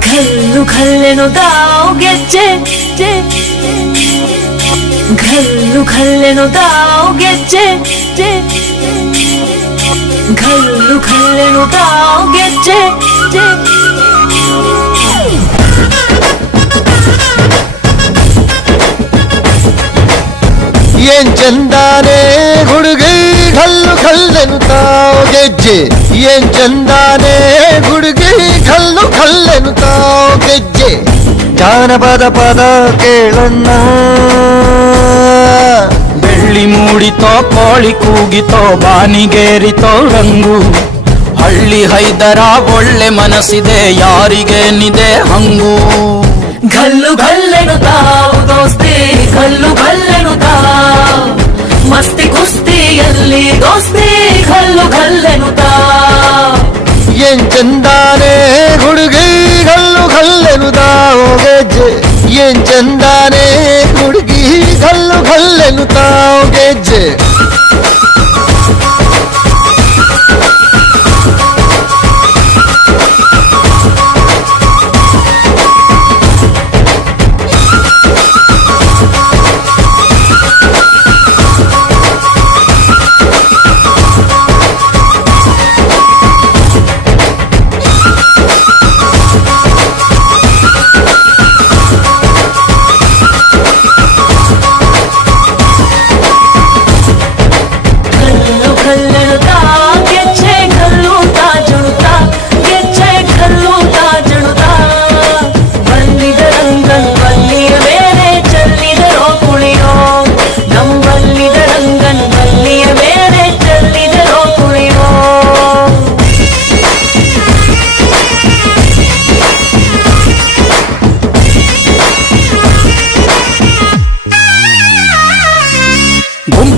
ఘల్లు ఘల్లెను దావుగెచ్చే ఘల్లు ఘల్లెను దావుగెచ్చే ఘల్లు ఘల్లెను దావుగెచ్చే ఏం చందానే ಕಲ್ಲು ಕಲ್ಲೆನು ತಾವು ಗೆಜ್ಜೆ. ಏನ್ ಚಂದಾನೆ ಹುಡುಗಿ ಕಲ್ಲು ಕಲ್ಲೆನು ತಾವು ಗೆಜ್ಜೆ. ಜಾನಪದ ಪದ ಕೇಳಣ್ಣ. ಬೆಳ್ಳಿ ಮೂಡಿತೋ ಕೋಳಿ ಕೂಗಿತೋ ಬಾನಿಗೇರಿತೋ ರಂಗು. ಹಳ್ಳಿ ಹೈದರ ಒಳ್ಳೆ ಮನಸ್ಸಿದೆ ಯಾರಿಗೇನಿದೆ ಹಂಗು. ಗಲ್ಲು ಗಲ್ಲೆನು ತಾವು ದೋಸ್ತಿ ಗಲ್ಲು ಗಲ್ಲೆನು ತಾವು. ಮಸ್ತಿ ಕುಸ್ತಿಯಲ್ಲಿ ದೋಸ್ತಿ ಘಲ್ಲು ಘಲ್ಲೆನು ತಾವು ಏನ್ ಚಂದಾನೆ ಹುಡುಗಿ ಕಲ್ಲು ಕಲ್ಲೆನು ತಾವು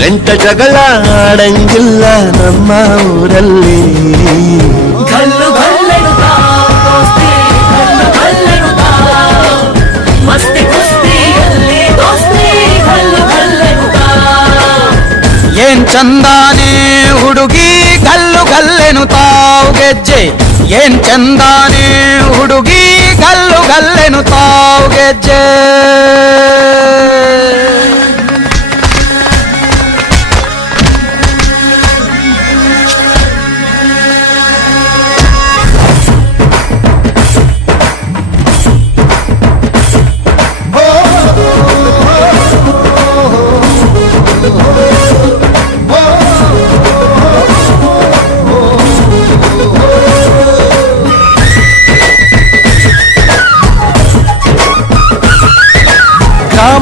ನೆಂಟ ಜಗಳ ಆಡಂಗಿಲ್ಲ ನಮ್ಮ ಊರಲ್ಲಿ ಘಲ್ಲು ಘಲ್ಲೆನು ತಾವು ದೋಸ್ತಿ ಘಲ್ಲು ಘಲ್ಲೆನು ತಾವು ಮಸ್ತಿ ಕುಸ್ತಿಯಲ್ಲಿ ದೋಸ್ತಿ ಘಲ್ಲು ಘಲ್ಲೆನು ತಾವು ಏನ್ ಚಂದಾನೆ ಹುಡುಗಿ ಗಲ್ಲು ಗಲ್ಲೆನು ತಾವು ಗೆಜ್ಜೆ ಏನ್ ಚಂದಾನೆ ಹುಡುಗಿ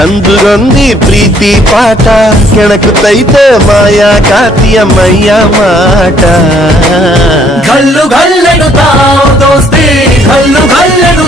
ಸಂದುಗೊಂದಿ ಪ್ರೀತಿ ಪಾಠ ಕೆಣಕುತ್ತೈತೆ ಮಾಯಾ ಕಾತಿಯ ಮೈಯ ಮಾಟ ಘಲ್ಲು ಘಲ್ಲೆನು ತಾವು ದೋಸ್ತಿ ಘಲ್ಲು ಘಲ್ಲೆನು